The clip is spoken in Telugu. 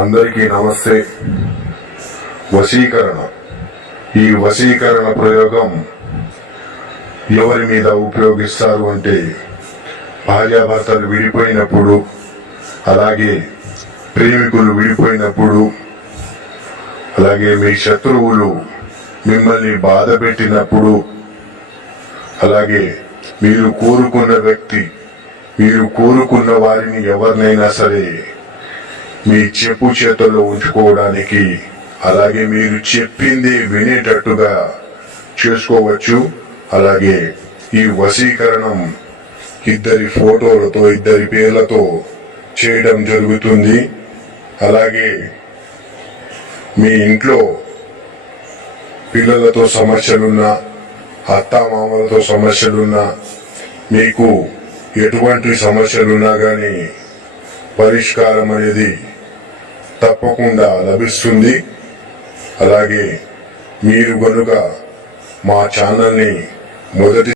అందరికీ నమస్తే. వశీకరణ. ఈ వశీకరణ ప్రయోగం ఎవరి మీద ఉపయోగిస్తారు అంటే భార్యాభర్తలు విడిపోయినప్పుడు, అలాగే ప్రేమికులు విడిపోయినప్పుడు, అలాగే మీ శత్రువులు మిమ్మల్ని బాధ పెట్టినప్పుడు, అలాగే మీరు కోరుకున్న వ్యక్తి, మీరు కోరుకున్న వారిని ఎవరినైనా సరే మీ చెప్పు చేతుల్లో ఉంచుకోవడానికి, అలాగే మీరు చెప్పింది వినేటట్టుగా చేసుకోవచ్చు. అలాగే ఈ వశీకరణం ఇద్దరి ఫోటోలతో, ఇద్దరి పేర్లతో చేయడం జరుగుతుంది. అలాగే మీ ఇంట్లో పిల్లలతో సమస్యలున్నా, అత్తామామలతో సమస్యలున్నా, మీకు ఎటువంటి సమస్యలున్నా కానీ పరిష్కారం అనేది తప్పకుండా లభిస్తుంది. అలాగే మీరు గనుక మా ఛానల్ని మొదటి